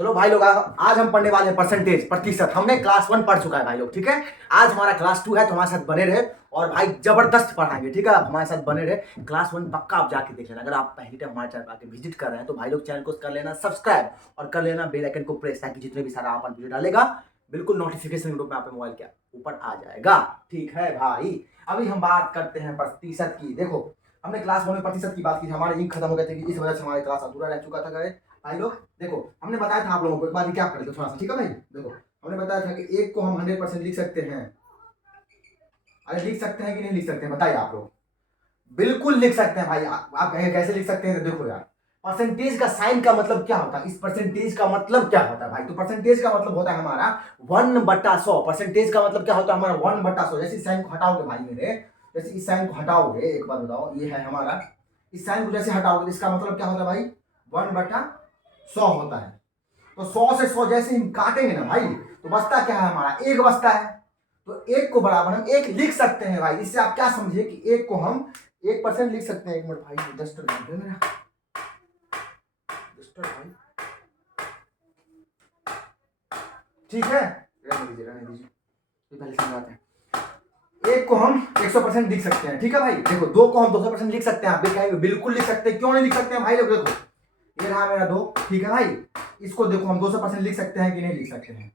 चलो भाई लोग, आज हम पढ़ने वाले हैं परसेंटेज, प्रतिशत। हमने क्लास 1 पढ़ चुका है भाई लोग, ठीक है। आज हमारा क्लास 2 है, तो हमारे साथ बने रहे और भाई जबरदस्त पढ़ाएंगे, ठीक है। आप हमारे साथ बने रहे। क्लास 1 पक्का आप जाके देख लेना। अगर आप पहली टाइम हमारे चैनल पर आके विजिट कर रहे हैं तो भाई लोग चैनल को कर लेना सब्सक्राइब और कर लेना बेल आइकन को प्रेस, ताकि जितने भी सारा अपन वीडियो डालेगा बिल्कुल नोटिफिकेशन ग्रुप में आपके मोबाइल के ऊपर आ जाएगा, ठीक है भाई। अभी हम बात करते हैं प्रतिशत की। देखो, हमने क्लास 1 में प्रतिशत की बात की, हमारे इंक खत्म हो गए थे, कि इस वजह से हमारी क्लास अधूरा रह चुका था भाई लोग। देखो, हमने बताया था आप लोगों को, एक बार रिकैप कर लेते थोड़ा सा, ठीक है भाई। देखो, हमने बताया था कि एक को हम 100% लिख सकते हैं। अरे लिख सकते हैं कि नहीं लिख सकते हैं, बताइए आप लोग। बिल्कुल लिख सकते हैं भाई। आप कहेंगे कैसे लिख सकते हैं, तो देखो यार, परसेंटेज का साइन का मतलब क्या होता है, इस परसेंटेज का मतलब क्या होता है भाई। तो परसेंटेज का मतलब होता है हमारा 1/100। परसेंटेज का मतलब क्या होता है हमारा 1/100। जैसे इस साइन को हटाओगे भाई मेरे, जैसे इस साइन को हटाओगे, एक बात बताओ, ये है हमारा, इस साइन को जैसे हटाओगे तो इसका मतलब क्या होता है भाई, 1/100 होता है। तो 100 से 100 जैसे हम काटेंगे ना भाई, तो बचता क्या है हमारा, एक बचता है। तो एक को बराबर हम एक लिख सकते हैं भाई। इससे आप क्या समझिए कि एक को हम 1% लिख सकते हैं। एक मिनट भाई, डस्टर मेरा डस्टर भाई, ठीक है, रहने दीजिए, ये पहले समझाते हैं। एक को हम 100% लिख सकते हैं, ठीक है भाई। देखो, दो को हम 200% लिख सकते हैं। आप भी कहेंगे बिल्कुल लिख सकते हैं, क्यों नहीं लिख सकते हैं भाई लोग। देखो, ये रहा मेरा 2, ठीक है भाई। इसको देखो, हम 200% लिख सकते हैं कि नहीं लिख सकते हैं।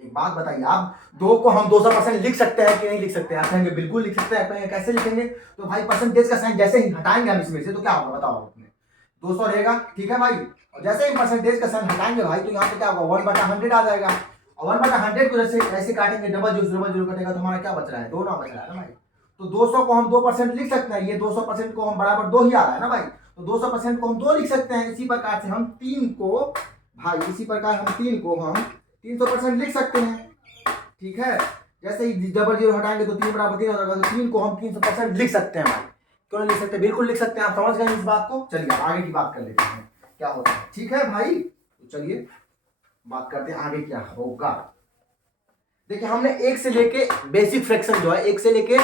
एक बात बताइए आप, दो को हम 200% लिख सकते हैं कि नहीं लिख सकते हैं। आप कहेंगे बिल्कुल लिख सकते हैं। कहेंगे कैसे लिखेंगे, तो भाई परसेंटेज का साइन जैसे ही हटाएंगे हम इसमें से, तो क्या होगा बताओ अपने, 200 रहेगा, ठीक है भाई। और जैसे ही परसेंटेज का साइन हटाएंगे भाई, तो यहाँ पे क्या होगा, 1/100 आ जाएगा। और 1/100 को जैसे ऐसे काटेंगे, डबल जीरो कटेगा, तो हमारा क्या बच रहा है, 2 ना बच रहा है ना भाई। तो 200 को हम 2% लिख सकते हैं। ये 200% को हम बराबर 2 ही आ रहा है ना भाई। तो 200% को हम 2 लिख सकते हैं। इसी प्रकार से हम 3 को भाई, इसी प्रकार हम 3 को हम 300% लिख सकते हैं, ठीक है। जैसे ही डबल जीरो हटाएंगे तो 3 बराबर 3 हो जाएगा। तो 3 को हम 300% लिख सकते हैं भाई। क्यों नहीं लिख सकते, बिल्कुल लिख सकते हैं। आप समझ गए इस बात को। चलिए आगे की बात कर लेते हैं क्या होता है, ठीक है भाई। तो चलिए बात करते हैं आगे क्या होगा। देखिए, हमने 1 से लेके बेसिक फ्रैक्शन जो है 1 से लेके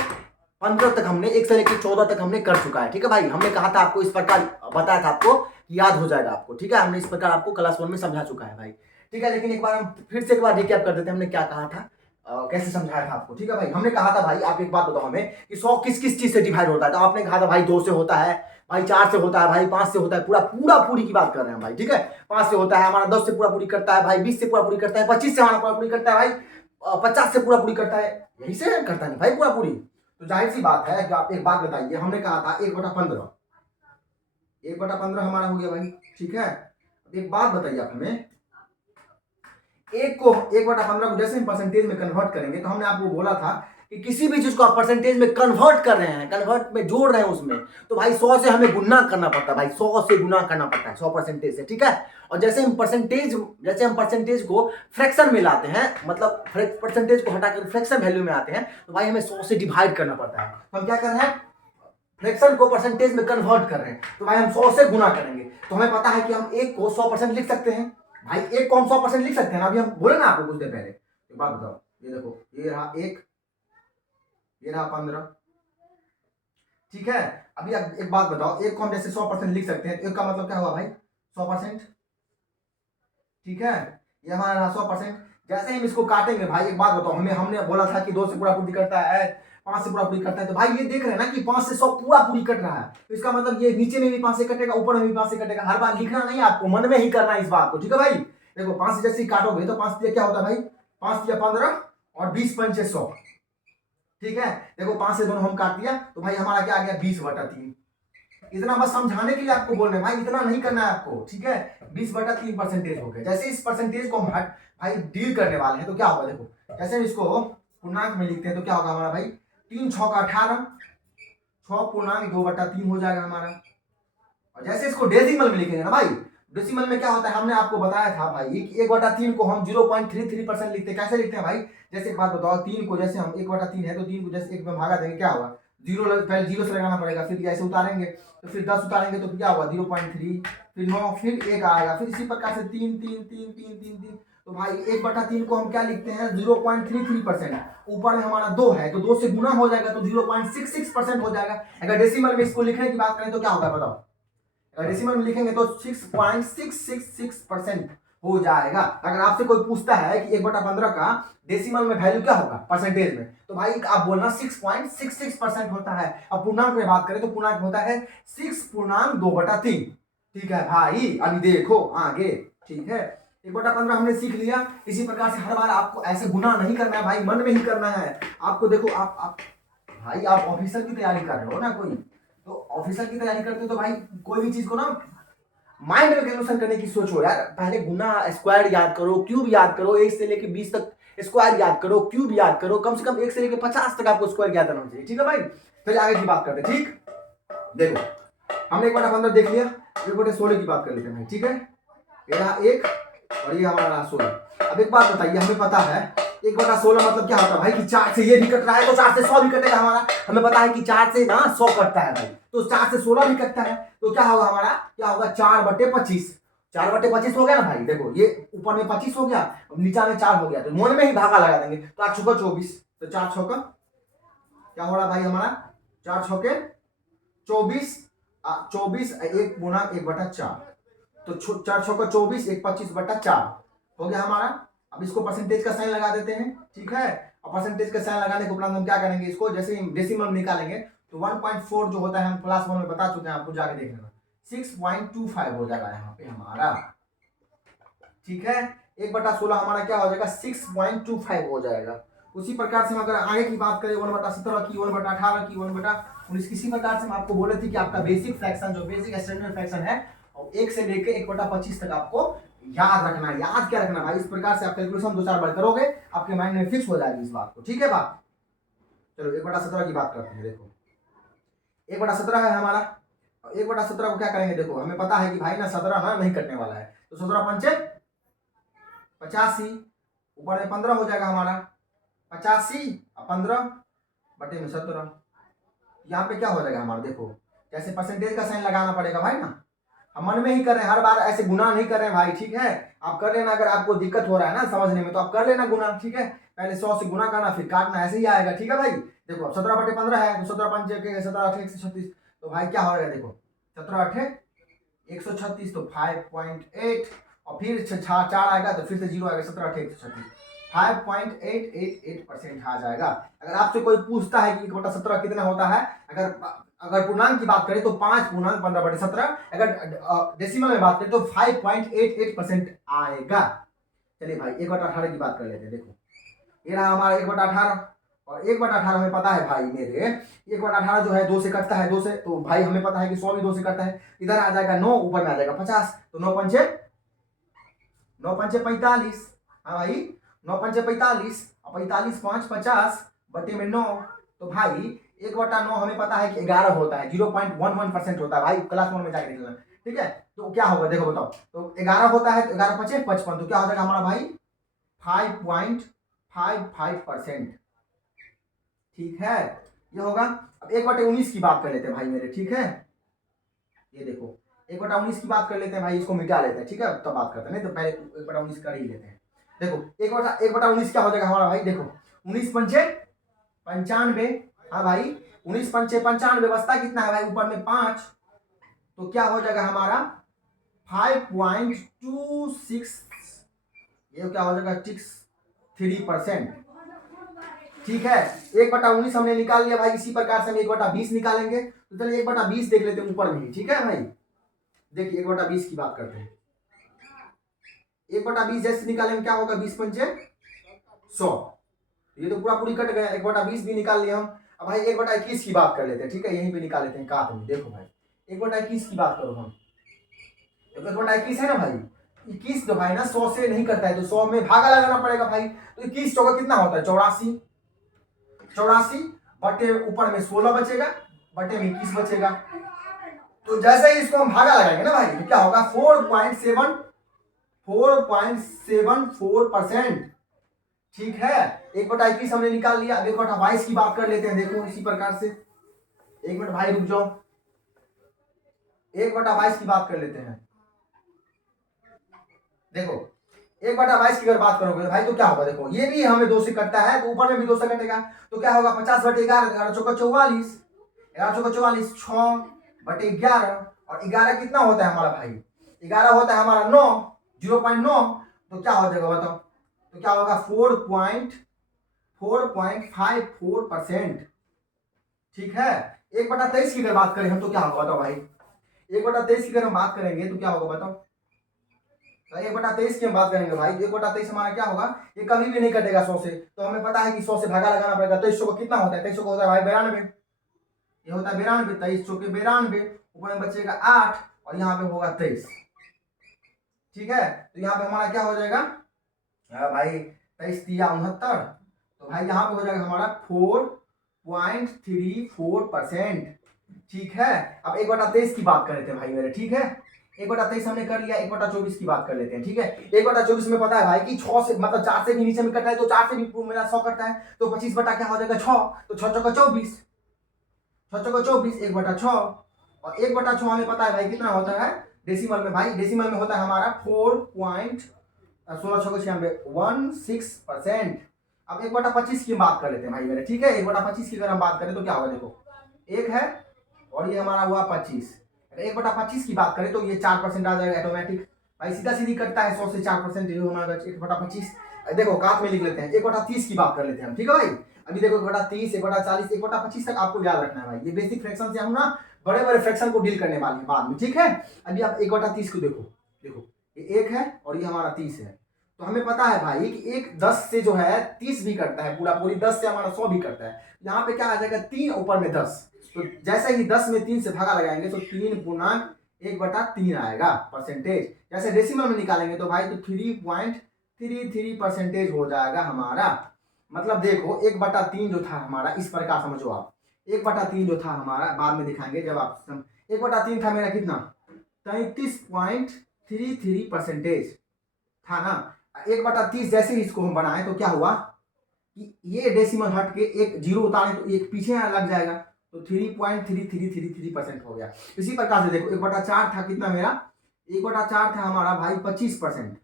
15 तक, हमने 1 से लेके 14 तक हमने कर चुका है, ठीक है भाई। हमने कहा था आपको, इस प्रकार बताया था आपको, याद हो जाएगा आपको, ठीक है। हमने इस प्रकार आपको क्लास 1 में समझा चुका है भाई, ठीक है। लेकिन एक बार हम फिर से एक बार रिकैप कर देते हैं, हमने क्या कहा था, कैसे समझाया था आपको, ठीक है भाई। हमने कहा था भाई, आप एक बात बताओ हमें कि 100 किस किस चीज से डिवाइड होता है। तो आपने कहा था भाई 2 से होता है भाई, 4 से होता है भाई, 5 से होता है, पूरा पूरा पूरी की बात कर रहे हैं भाई, ठीक है। 5 से होता है हमारा, 10 से पूरा पूरी करता है भाई, 20 से पूरा पूरी करता है, 25 से हमारा पूरा पूरी करता है भाई, 50 से पूरा पूरी करता है, यही से करता नहीं भाई पूरा पूरी। तो जाहिर सी बात है कि आप एक बात बताइए, हमने कहा था 1/15, 1/15 हमारा हो गया भाई, ठीक है। एक बात बताइए आप हमें, एक को 1/15 को जैसे हम परसेंटेज में कन्वर्ट करेंगे, तो हमने आपको बोला था कि किसी भी चीज को आप परसेंटेज में कन्वर्ट कर रहे हैं, कन्वर्ट में जोड़ रहे हैं उसमें, तो भाई 100 से हमें गुना करना पड़ता है भाई, 100 से गुना करना पड़ता है 100% से, ठीक है। और जैसे हम परसेंटेज को फ्रैक्शन में लाते हैं, मतलब परसेंटेज को हटाकर फ्रैक्शन वैल्यू में आते हैं, तो भाई हमें 100 से डिवाइड करना पड़ता है। तो हम क्या कर रहे हैं, फ्रैक्शन को परसेंटेज में कन्वर्ट कर रहे हैं, तो भाई हम 100 से गुना करेंगे। तो हमें पता है कि हम एक को 100% लिख सकते हैं भाई, एक को हम 100% लिख सकते हैं ना। अभी हम बोले ना आपको कुछ देर पहले। एक बात बताओ, ये देखो, ये रहा 1, ये रहा 15, ठीक है। अभी एक बात बताओ, एक को हम जैसे 100% लिख सकते हैं, तो एक का मतलब क्या हुआ भाई, 100%, ठीक है। ये हमारा रहा 100%। जैसे हम इसको काटेंगे भाई, एक बात बताओ हमें, हमने बोला था कि 2 से पूरा पूरी करता है, 5 से पूरा पूरी करता है, तो भाई ये देख रहे हैं ना कि 5 से 100 पूरा पूरी कट रहा है। तो इसका मतलब ये नीचे में भी 5 से कटेगा, ऊपर में भी 5 से कटेगा। हर बार लिखना नहीं, आपको मन में ही करना है इस बात को, ठीक है भाई। देखो, 5 से जैसे ही काटोगे तो 5 से क्या होता है भाई, 5 से 15 और 20 पंचे 100, ठीक है। देखो, 5 से दोनों हम काट दिया, तो भाई हमारा क्या आ गया, 20/3। इतना बस समझाने के लिए आपको बोल रहे हैं भाई, इतना नहीं करना है आपको, ठीक है। 20/3 परसेंटेज हो गया। जैसे इस परसेंटेज को हम हट भाई डील करने वाले हैं, तो क्या होगा, देखो, जैसे हम इसको पूर्णांक में लिखते हैं, तो क्या होगा हमारा भाई, 3 6 का 18, 6/2/3 हो जाएगा हमारा। और जैसे इसको डेसिमल में लिखेंगे ना भाई, डेसिमल में क्या होता है, हमने आपको बताया था भाई कि 1/3 को हम 0.33% लिखते हैं। कैसे लिखते हैं भाई, जैसे एक बात बताओ, 3 को जैसे हम 1/3 है, तो 3 को जैसे 1 में भागा देंगे, क्या होगा, पहले 0 से लगाना पड़ेगा, फिर ऐसे उतारेंगे, तो फिर 10 उतारेंगे तो क्या होगा, 0.3, फिर 9, फिर 1 आएगा, फिर इसी प्रकार से 3 3 3 3 3 3। तो भाई 1/3 को हम क्या लिखते हैं, 0.33%। ऊपर में हमारा 2 है, तो 2 से गुना हो जाएगा, तो 0.66% हो जाएगा। अगर डेसिमल में इसको लिखने की बात करें तो क्या होगा बताओ, अगर डेसिमल में लिखेंगे तो 6.666% हो जाएगा। अगर आपसे कोई पूछता है कि 1/15 का डेसिमल में वैल्यू क्या होगा परसेंटेज में, तो भाई आप बोलना 6.66% होता है। अब पूर्णांक में बात करें तो पूर्णांक होता है 6.2/3। ठीक है भाई, अभी देखो आगे। ठीक है, 1/15 हमने सीख लिया। इसी प्रकार से हर बार आपको ऐसे गुना नहीं करना है भाई, मन में ही करना है आपको। देखो आप भाई आप ऑफिसर की तैयारी कर रहे हो ना कोई, तो ऑफिसर की तैयारी करते हो तो भाई कोई भी चीज को ना माइंड में कैलकुलेशन करने की सोचो यार। पहले गुना स्क्वायर याद करो, क्यूब याद करो, 1 से लेके 20 तक स्क्वायर याद करो, क्यूब याद करो, कम से कम 1 से लेके 50 तक आपको स्क्वायर याद करना चाहिए। ठीक है भाई, फिर आगे की बात करते हैं। ठीक, देखो हमने 1/15 देख लिया, 1/16 की बात कर लेते हैं भाई। ठीक है, ये रहा 1 और ये हमारा रहा 16। अब एक बात बताइए, हमें पता है 1/16 मतलब क्या होता है भाई कि 4 से ये भी कट रहा है तो 4 से 100 भी कटेगा हमारा। हमें पता है कि 4 से ना 100 कटता है भाई, तो 4 से 16 भी कटता है, तो क्या होगा हमारा, क्या होगा 4/25। 4/25 हो गया ना भाई। देखो ये ऊपर में 25 हो गया, नीचा में 4 हो गया, तो मन में ही भागा लगा देंगे। तो 8 छक्का 24, तो 4 छक्का क्या हो रहा भाई हमारा, 4 छक्के 24, 24 1 गुना 1/4, तो 4 छक्का 24, 1 25/4 हो गया हमारा। अब इसको परसेंटेज का साइन लगा देते हैं। ठीक है, और परसेंटेज का साइन लगाने के उपरांत हम क्या करेंगे, इसको जैसे ही डेसिमल निकालेंगे तो 1.4 जो होता है, हम क्लास 1 में बता चुके हैं, आपको जाके देख लेना, 6.25 हो जाएगा यहाँ पे हमारा। ठीक है, 1/16 हमारा क्या हो जाएगा, 6.25 हो जाएगा। उसी प्रकार से हम अगर आगे की बात करें 1/17 की, 1/18 की, 1/19, किसी प्रकार से हम आपको बोले थे कि आपका बेसिक फ्रैक्शन जो बेसिक स्टैंडर्ड फ्रैक्शन है, 1 से लेके 1/25 तक आपको याद रखना है। याद क्या रखना भाई, इस प्रकार से आप कैलकुलेशन 2-4 बार करोगे, आपके माइंड में फिक्स हो जाएगी इस बात को। ठीक है बात, चलो 1/17 की बात करते हैं। देखो 1/17 है हमारा, 1/17 को क्या करेंगे, देखो हमें पता है कि भाई ना 17 ना नहीं कटने वाला है, तो 17 पंचे 85, ऊपर में 15 हो जाएगा हमारा, 85 और 15/17। यहाँ पे क्या हो जाएगा हमारा, देखो जैसे परसेंटेज का साइन लगाना पड़ेगा भाई ना, हम मन में ही कर रहे हैं, हर बार ऐसे गुना नहीं कर रहे हैं भाई। ठीक है, आप कर लेना, अगर आपको दिक्कत हो रहा है ना समझने में तो आप कर लेना गुना। ठीक है, पहले 100 से गुना करना, फिर काटना, ऐसे ही आएगा। ठीक है भाई, देखो अब 17/15 है, तो 17 पंचे 17 8 136, तो भाई क्या होगा, देखो 17 8 136, तो 5.8, और फिर 4 आएगा तो फिर से 0 आएगा, 17 8 136, 5.888% आ जाएगा। अगर आपसे कोई पूछता है कि 1/17 कितना होता है, अगर पूर्णांक की बात करें तो 5×15/17, अगर डेसिमल में बात करें तो 5.88% आएगा। चलिए भाई 1/18 की बात कर लेते हैं। देखो ये रहा हमारा 1/18, और 1/18 हमें पता है भाई मेरे, 1/18 जो है 2 से कटता है, 2 से, तो भाई हमें पता है कि 100 भी 2 से कटता है। इधर आ जाएगा 9, ऊपर में आ जाएगा 50, तो 9 पंचे 45। हाँ भाई 9 पंचे 45, और 45 5 50 बटे में 9, तो भाई 1/9 हमें पता है कि 11 होता है, 0.11% होता है भाई, क्लास 1 में जाकर देख लेना। ठीक है, तो क्या होगा देखो बताओ, तो 11 होता है, तो 11 5 55, तो क्या हो जाएगा हमारा भाई 5.55%। ठीक है, ये होगा। अब 1/19 की बात कर लेते हैं भाई मेरे। ठीक है, ये देखो 1/19 की बात कर लेते हैं भाई, इसको मिटा लेते हैं। ठीक है, तब बात करते हैं, नहीं तो पहले 1/19 कर ही लेते हैं। देखो 1/19 क्या हो जाएगा हमारा भाई, देखो 19 पंचे 95, हाँ भाई 19 पंचे 95, बचता कितना है भाई, ऊपर में 5, तो क्या हो जाएगा हमारा 5.26, ये क्या हो जाएगा 63%। ठीक है, 1/19 हमने निकाल लिया भाई। इसी प्रकार से हम 1/20 निकालेंगे, तो चलिए 1/20 देख लेते हैं ऊपर में ही। ठीक है भाई, देखिए 1/20 की बात करते हैं। 1/20 जैसे निकालेंगे क्या होगा, 20 पंचे 100, ये तो पूरा पूरी कट गया, 1/20 भी निकाल लिया हम। अब भाई 1/21 की बात कर लेते हैं। ठीक है, यहीं पे निकाल लेते हैं काट में। देखो भाई 1/21 की बात करो हम, 1/21 है ना भाई, 21 जो भाई ना 100 से नहीं करता है, तो 100 में भागा लगाना पड़ेगा भाई, तो 21 चौका कितना होता है 84, 84 बटे ऊपर में 16 बचेगा, बटे में 21 बचेगा। तो जैसे ही इसको हम भागा लगाएंगे ना भाई, तो क्या होगा 4.74%। ठीक है, 1/21 हमने निकाल लिया। अब 1/22 की बात कर लेते हैं। देखो इसी प्रकार से, 1 मिनट भाई रुक जाओ, 1/22 की बात कर लेते हैं। देखो 1/22 की अगर बात करोगे भाई तो क्या होगा, देखो ये भी हमें 2 से कटता है, तो ऊपर में भी 2 से कटेगा, तो क्या होगा 50/11, 11 चौका 44, 11 चौका 44, 6/11, और 11 कितना होता है हमारा भाई, 11 होता है हमारा 9, 0.9, तो क्या हो जाएगा बताओ, तो क्या होगा 4.54%। ठीक है, 1/23 की अगर बात करें हम तो क्या होगा बताओ भाई, 1/23 की अगर हम बात करेंगे तो क्या होगा बताओ, तो 1/23 की हम बात करेंगे भाई, 1/23 हमारा क्या होगा, ये कभी भी नहीं कटेगा 100 से, तो हमें पता है कि 100 से भागा लगाना पड़ेगा। 2300 को कितना होता है, 2300 को होता है भाई 92, ये होता है 92, 23 चौके 92, ऊपर में बचेगा 8 और यहाँ पे होगा 23। ठीक है, तो यहाँ पे हमारा क्या हो जाएगा भाई, 23 तिया 69, तो भाई यहाँ पे हो जाएगा हमारा 4.34%। ठीक है, अब 1/23 की बात कर लेते हैं भाई मेरे। ठीक है, 1/23 हमने कर लिया, 1/24 की बात कर लेते हैं। ठीक है, 1/24 में पता है भाई कि 6 से मतलब 4 से भी नीचे में कटा है, तो 4 से भी मेरा 100 कटता है, तो 25 बटा क्या हो जाएगा 6, तो 6 चौका 24, 6 चौका 24, 1/6, और 1/6 हमें पता है भाई कितना होता है डेसिमल में भाई, डेसिमल में होता है हमारा 4.16% अब 1/25 की बात कर लेते हैं भाई मेरे। ठीक है, 1/25 की अगर हम बात करें तो क्या होगा, देखो 1 है और ये हमारा हुआ 25, 1/25 की बात करें तो ये 4% आ जाएगा ऑटोमेटिक भाई, सीधा सीधी कटता है 100 से 4%, हमारा 1/25। देखो काट में लिख लेते हैं, 1/30 की बात कर लेते हैं हम। ठीक है भाई, अभी देखो 1/30, 1/40, 1/25 तक आपको याद रखना है भाई, ये बेसिक फ्रैक्शन से हम ना बड़े बड़े फ्रैक्शन को डील करने वाले हैं बाद में। ठीक है, अभी आप 1/30 को देखो, देखो ये 1 है और ये हमारा 30 है, तो हमें पता है भाई कि 1 10 से जो है 30 भी करता है, पूरा पूरी 10 से हमारा 100 भी करता है। यहाँ पे क्या आ जाएगा 3 ऊपर में 10, तो जैसे ही 10 में 3 से भागा लगाएंगे तो 3.1/3 आएगा परसेंटेज। जैसे डेसिमल में निकालेंगे तो भाई तो 3.33% हो जाएगा हमारा। मतलब देखो 1/3 जो था हमारा, इस प्रकार समझो आप, 1/3 जो था हमारा, बाद में दिखाएंगे जब आप 1/3 था मेरा कितना 33.33% था ना। 1/30 जैसे ही इसको हम बनाए तो क्या हुआ कि ये डेसिमल हट के एक जीरो उतारे तो एक पीछे लग जाएगा, तो 3.3333% हो गया। इसी प्रकार से देखो 1/4 था कितना मेरा, 1/4 था हमारा भाई 25%।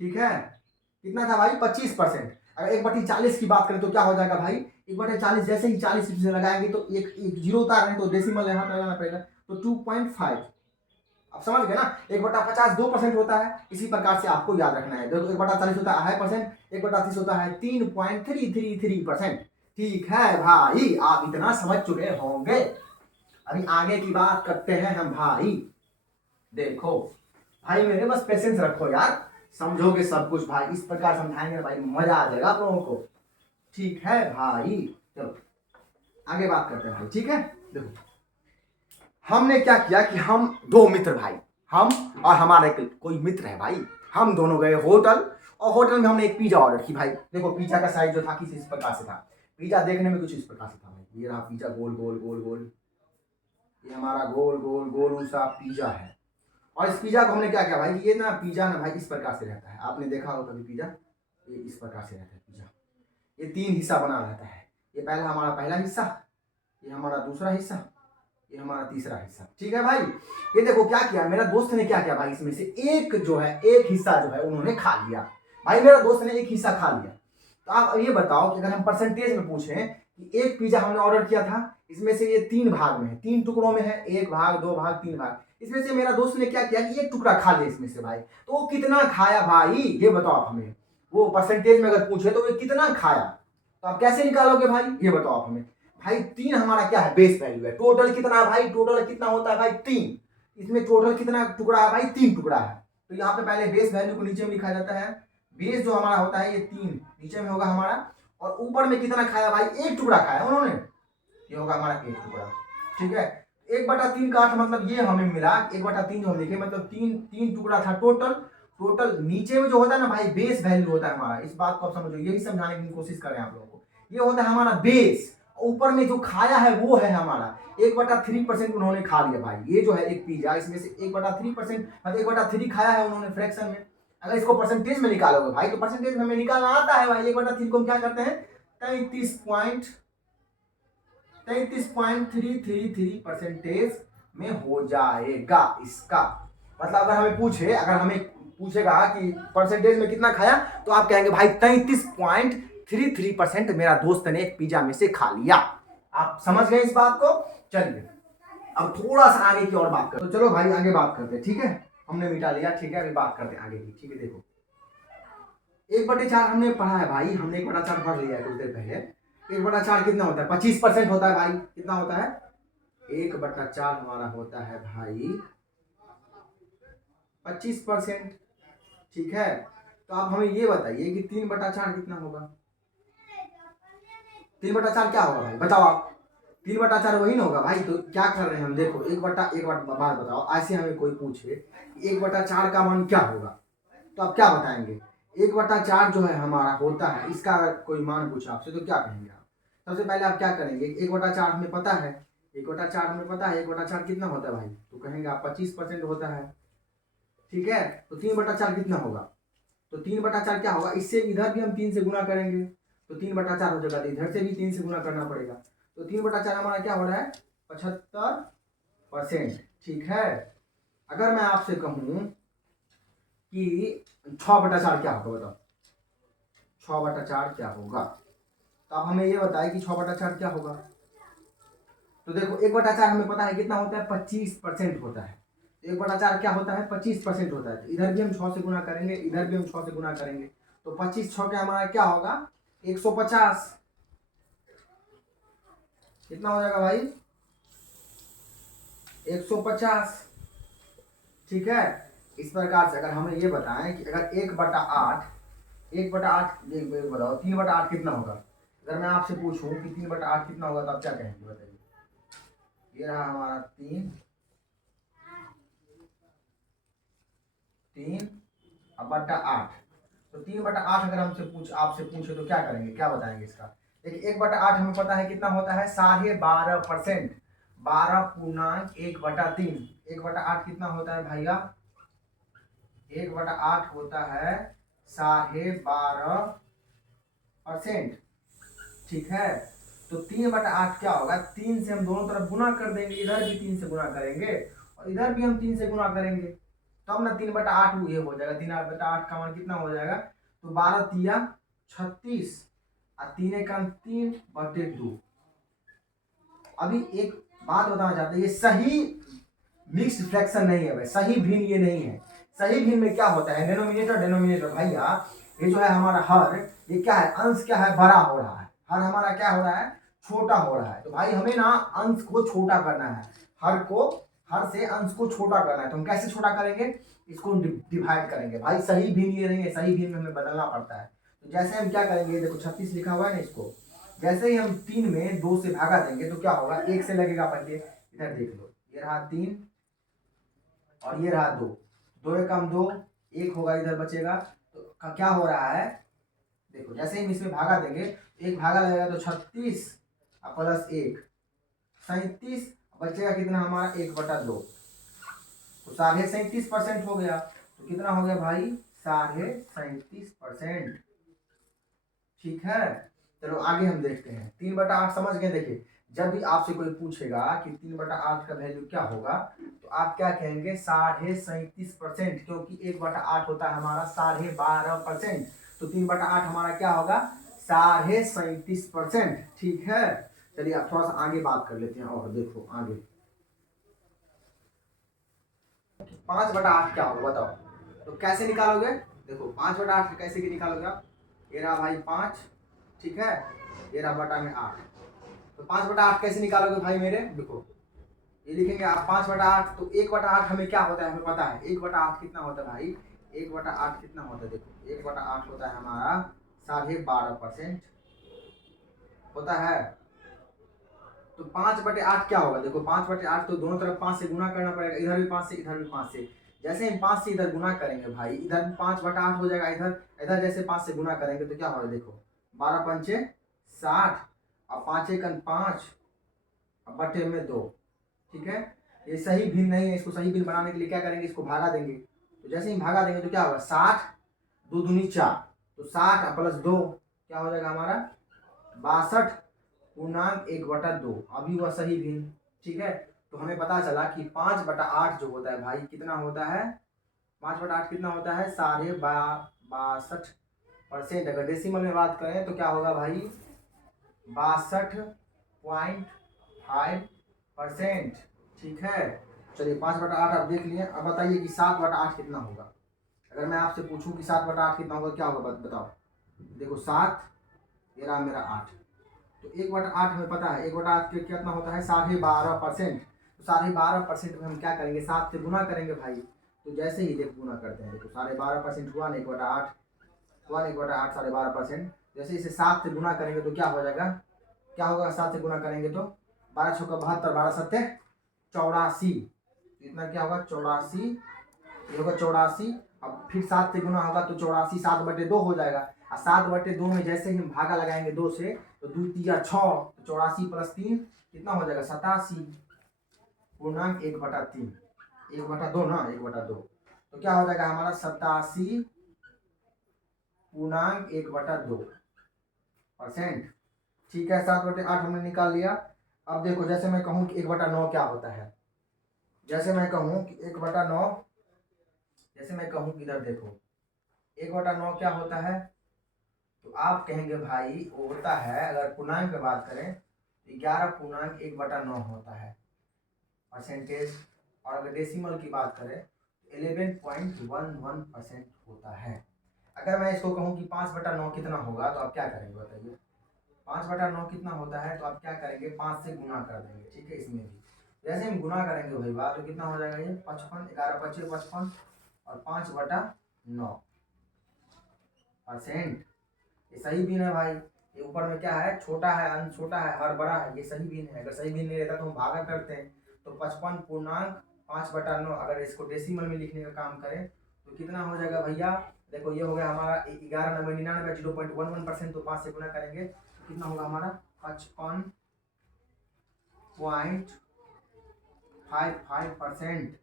ठीक है, कितना था भाई 25%। अगर 1/40 की बात करें तो क्या हो जाएगा भाई, 1/40 जैसे ही 40 से लगाएंगे तो एक जीरो उतार रहे तो डेसिमल यहाँ पे लगाना पड़ेगा, तो 2.5। आप समझ गए ना, 1/50 2% होता है, इसी प्रकार से आपको याद रखना है। देखो 1/40 होता है 2.5%, 1/30 होता है 3.333%। ठीक है भाई, आप इतना समझ चुके होंगे। अभी आगे की बात करते हैं हम भाई। देखो भाई मेरे बस पेशेंस रखो यार, समझोगे सब कुछ भाई, इस प्रकार समझाएंगे भाई मजा आ जाएगा आप लोगों को। ठीक है भाई, चलो आगे बात करते हैं भाई। ठीक है, देखो हमने क्या किया कि हम दो मित्र भाई, हम और हमारा एक कोई मित्र है भाई, हम दोनों गए होटल, और होटल में हमने एक पिज्जा ऑर्डर की भाई। देखो पिज्जा का साइज जो था किस इस प्रकार से था, पिज्जा देखने में कुछ इस प्रकार से था भाई, ये रहा पिज्जा गोल गोल गोल गोल, ये हमारा गोल गोल गोल सा पिज्जा है। और इस पिज्जा को हमने क्या किया भाई, ये ना पिज्जा ना भाई इस प्रकार से रहता है, आपने देखा होगा कभी पिज्जा, ये इस प्रकार से रहता है पिज्जा, ये 3 हिस्सा बना रहता है, ये पहला हमारा पहला हिस्सा, ये हमारा दूसरा हिस्सा, ये हमारा तीसरा हिस्सा। ठीक है भाई, ये देखो क्या किया मेरा दोस्त ने, क्या किया भाई इसमें से एक जो है एक हिस्सा जो है उन्होंने खा लिया भाई, मेरा दोस्त ने एक हिस्सा खा लिया। तो आप ये बताओ कि अगर हम परसेंटेज में पूछें कि एक पिज्जा हमने ऑर्डर किया था, इसमें से ये 3 भाग में है, 3 टुकड़ों में है, 1 भाग 2 भाग 3 भाग, इसमें से मेरा दोस्त ने क्या किया कि एक टुकड़ा खा लिया इसमें से भाई, तो वो कितना खाया भाई ये बताओ आप हमें, वो परसेंटेज में अगर पूछे तो वो कितना खाया, तो आप कैसे निकालोगे भाई ये बताओ आप हमें। भाई 3 हमारा क्या है बेस वैल्यू है, टोटल कितना है भाई, टोटल कितना होता है भाई 3, इसमें टोटल कितना टुकड़ा है भाई 3 टुकड़ा है, तो यहाँ पे पहले बेस वैल्यू को नीचे में लिखा जाता है, बेस जो हमारा होता है ये 3 नीचे में होगा हमारा, और ऊपर में कितना खाया भाई, एक टुकड़ा खाया उन्होंने, ये होगा हमारा एक टुकड़ा। ठीक है, 1/3 का अर्थ मतलब ये हमें मिला, 1/3 जो हम लिखे मतलब 3 टुकड़ा था टोटल। टोटल नीचे में जो होता है ना भाई बेस वैल्यू होता है हमारा, इस बात को आप समझो, यही समझाने की कोशिश कर रहे हैं आप लोगों को, ये होता है हमारा बेस, ऊपर में जो खाया है वो है हमारा 1/3% उन्होंने खा लिया भाई, ये जो है एक पिज्जा इसमें से 1/3% मतलब 1/3 खाया है उन्होंने फ्रैक्शन में। अगर इसको परसेंटेज में निकालोगे भाई तो परसेंटेज में हमें निकालना आता है भाई, 1/3 को हम क्या करते हैं 33.333% में हो जाएगा इसका मतलब। अगर हमें पूछे, अगर हमें पूछेगा कि परसेंटेज में कितना खाया, तो आप कहेंगे भाई 33.33% मेरा दोस्त ने एक पिज्जा में से खा लिया। आप समझ गए इस बात को। चलिए अब थोड़ा सा आगे की और बात कर, तो चलो भाई आगे बात करते हैं, ठीक है। हमने मिटा लिया, ठीक है, अभी बात करते हैं आगे की, ठीक है। देखो 1/4 हमने पढ़ा है भाई, हमने 1/4 पढ़ लिया है कुछ देर पहले। 1/4 कितना होता है? 25% होता है भाई। कितना होता है? 1/4 हमारा होता है भाई 25%, ठीक है। तो आप हमें ये बताइए कि 3/4 कितना होगा? 3/4 क्या होगा भाई, बताओ आप। 3/4 वही ना होगा भाई। तो क्या कर रहे हैं हम, देखो एक बात बताओ, ऐसे हमें कोई पूछे 1/4 का मान क्या होगा, तो आप क्या बताएंगे? 1/4 जो है हमारा होता है, इसका अगर कोई मान पूछे आपसे तो क्या कहेंगे आप? सबसे पहले आप क्या करेंगे? 1/4 हमें पता है, 1/4 हमें पता है, 1/4 कितना होता है भाई? तो कहेंगे आप 25% होता है, ठीक है। तो 3/4 कितना होगा? तो 3/4 क्या होगा? इससे इधर भी हम 3 से गुना करेंगे तो 3/4 हो जाएगा, तो इधर से भी 3 से गुना करना पड़ेगा। तो 3/4 हमारा क्या हो रहा है? 75%, ठीक है। अगर मैं आपसे कहूं कि 6/4 क्या होगा, बताओ 6/4 क्या होगा? तो आप हमें ये बताएं कि 6/4 क्या होगा। तो देखो 1/4 हमें पता है कितना होता है, 25% होता है। 1/4 क्या होता है? 25% होता है। तो इधर भी हम 6 से गुना करेंगे, इधर भी हम 6 से गुना करेंगे, तो 25 6 का हमारा क्या होगा? 150। कितना हो जाएगा भाई? 150, ठीक है। इस प्रकार से अगर हमें ये बताएं कि अगर 1/8 बताओ 3/8 कितना होगा। अगर मैं आपसे पूछूं कि 3/8 कितना होगा, तो आप क्या कहेंगे बताइए। ये रहा हमारा 3/8। तो 3/8 अगर हमसे आपसे पूछे तो क्या करेंगे, क्या बताएंगे इसका? देखिए 1/8 हमें पता है कितना होता है, 12.5%। 12.1/3। 1/8 कितना होता है भैया? 1/8 होता है 12.5%, ठीक है। तो 3/8 क्या होगा? 3 से हम दोनों तरफ गुना कर देंगे, इधर भी 3 से गुना करेंगे और इधर भी हम 3 से गुना करेंगे, तब ना 3/8 ये हो जाएगा। 3/8 का मान कितना हो जाएगा? तो 12×3 = 36 और 3×3/2। अभी एक बात बताना चाहते हैं, ये सही मिक्स्ड फ्रैक्शन नहीं है भाई, सही भिन्न ये नहीं है। सही भिन्न में क्या होता है? डेनोमिनेटर डेनोमिनेटर भैया, ये जो है हमारा हर, ये क्या है? अंश क्या है? बड़ा हो रहा है। हर हमारा क्या हो रहा है? छोटा हो रहा है। तो भाई हमें ना अंश को छोटा करना है, हर से अंश को छोटा करना है। तो हम कैसे छोटा करेंगे? इसको डिवाइड करेंगे भाई। सही भिन्न ये नहीं है, सही भिन्न में हमें बदलना पड़ता है। तो जैसे हम क्या करेंगे, देखो 36 लिखा हुआ है ना, इसको जैसे ही हम 3 में 2 से भागा देंगे तो क्या होगा? 1 से लगेगा पहले, इधर देख लो, ये रहा 3 और ये रहा 2, 2 एकम 2, 1 होगा, इधर बचेगा। तो क्या हो रहा है? देखो जैसे ही हम इसमें भागा देंगे, एक भागा लगेगा तो 36 प्लस 1 37, बचेगा कितना हमारा? 1/2। तो 37.5% हो गया। तो कितना हो गया भाई? 37.5%, ठीक है। चलो आगे हम देखते हैं। 3/8 समझ गए। देखिए जब भी आपसे कोई पूछेगा कि 3/8 का वैल्यू क्या होगा, तो आप क्या कहेंगे? 37.5%, क्योंकि 1/8 होता है हमारा 12.5%। तो 3/8 हमारा क्या होगा? 37.5%, ठीक है। चलिए आप थोड़ा सा आगे बात कर लेते हैं। और देखो आगे 5/8 क्या होगा बताओ। तो कैसे निकालोगे? देखो 5/8 कैसे की निकालोगे आप? ये रहा भाई 5, ठीक है, ये रहा बटा में 8। तो 5/8 कैसे निकालोगे भाई मेरे? देखो ये लिखेंगे आप 5/8। तो 1/8 हमें क्या होता है? हमें पता है 1/8 कितना होता है भाई? 1/8 कितना होता है? देखो 1/8 होता है हमारा 12.5% होता है। तो 5/8 क्या होगा? देखो 5/8 तो दोनों तरफ 5 से गुना करना पड़ेगा, इधर भी 5 से, इधर भी 5 से। जैसे हम 5 से इधर गुना करेंगे भाई, इधर भी 5/8 हो जाएगा। इधर इधर जैसे 5 से गुना करेंगे तो क्या होगा? देखो 12×5 = 60 और 5×1 = 5 बटे में 2, ठीक है। ये सही भिन्न नहीं है, इसको सही भिन्न बनाने के लिए क्या करेंगे? इसको भागा देंगे। तो जैसे ही भागा देंगे तो क्या होगा? 60 2 दूनी 4, तो 60 प्लस 2 क्या हो जाएगा हमारा? 62.1/2। अभी वह सही भिन्न, ठीक है। तो हमें पता चला कि 5/8 जो होता है भाई कितना होता है? 5/8 कितना होता है? 62.5%। अगर डेसिमल में बात करें तो क्या होगा भाई? 62.5%, ठीक है, चलिए 5/8 आप देख लिए। अब बताइए कि 7/8 कितना होगा। अगर मैं आपसे पूछूं कि 7/8 कितना होगा, क्या होगा बताओ। देखो 7, ये रहा मेरा 8, तो 1/8 हमें पता है, 1/8 के कितना होता है 12.5%। तो 12.5% में हम क्या करेंगे, 7 से गुना करेंगे भाई। तो जैसे ही देखो गुना करते हैं, देखो 12.5% हुआ ना 1/8, हुआ ना 1/8 12.5%। जैसे इसे 7 से गुना करेंगे तो क्या हो जाएगा, क्या होगा 7 से गुना करेंगे तो 12 छक्का 72, 12 सत्ते 84, इतना क्या होगा 84, ये होगा 84। अब फिर 7 से गुना होगा तो 84 7/2 हो जाएगा। और 7/2 में जैसे ही हम भागा लगाएंगे 2 से, तो 2 तिया 6, तो 84 + 3 कितना हो जाएगा 87 पूर्णांक 1/3, 1/2 ना 1/2, तो क्या हो जाएगा हमारा 87 पूर्णांक 1/2%। ठीक है, 7/8 हमने निकाल लिया। अब देखो जैसे मैं कहूँ कि 1/9 क्या होता है, जैसे मैं कहूँ कि 1/9, जैसे मैं कहूँ कि इधर देखो 1/9 क्या होता है, तो आप कहेंगे भाई वो होता है, अगर पूर्णांक की बात करें तो 11.1/9 होता है परसेंटेज। और अगर डेसिमल की बात करें तो 11.11% होता है। अगर मैं इसको कहूँ कि 5/9 कितना होगा, तो आप क्या करेंगे बताइए। 5/9 कितना होता है, तो आप क्या करेंगे 5 से गुना कर देंगे। ठीक है, इसमें भी जैसे हम गुना करेंगे भाई बात, तो कितना हो जाएगा ये 55, 11 × 5 = 55 और 5/9%। ये सही बीन है भाई। ये ऊपर में क्या है, छोटा है, अंश छोटा है, हर बड़ा है, ये सही बीन है। अगर सही बीन नहीं रहता तो हम भागा करते हैं। तो 55 पूर्णांक 5/9, अगर इसको डेसिमल में लिखने का काम करें तो कितना हो जाएगा भैया। देखो ये हो गया हमारा 11 9 99 0.11%, तो 5 से गुना करेंगे तो कितना होगा हमारा 55.55%।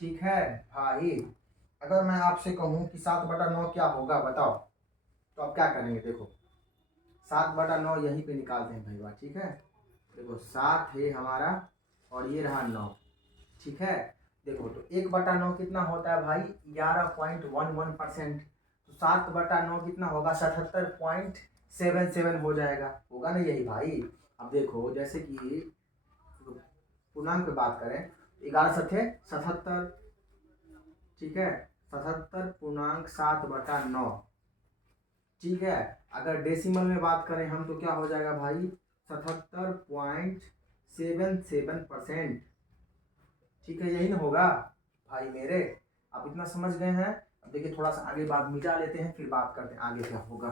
ठीक है भाई, अगर मैं आपसे कहूँ कि 7/9 क्या होगा बताओ, तो आप क्या करेंगे। देखो 7/9 यहीं पे निकालते हैं भाई बात। ठीक है, देखो 7 है हमारा और ये रहा 9। ठीक है, देखो तो 1/9 कितना होता है भाई 11.11%। तो 7/9 कितना होगा 77.77 हो जाएगा, होगा ना यही भाई। अब देखो जैसे कि पूर्णांक पे बात करें, 11 सत्ते 77, ठीक है 77 पूर्णांक 7/9। ठीक है, अगर डेसिमल में बात करें हम तो क्या हो जाएगा भाई 77.77%। ठीक है, यही ना होगा भाई मेरे। आप इतना समझ गए हैं। अब देखिए थोड़ा सा आगे बात मिटा लेते हैं, फिर बात करते हैं आगे क्या होगा।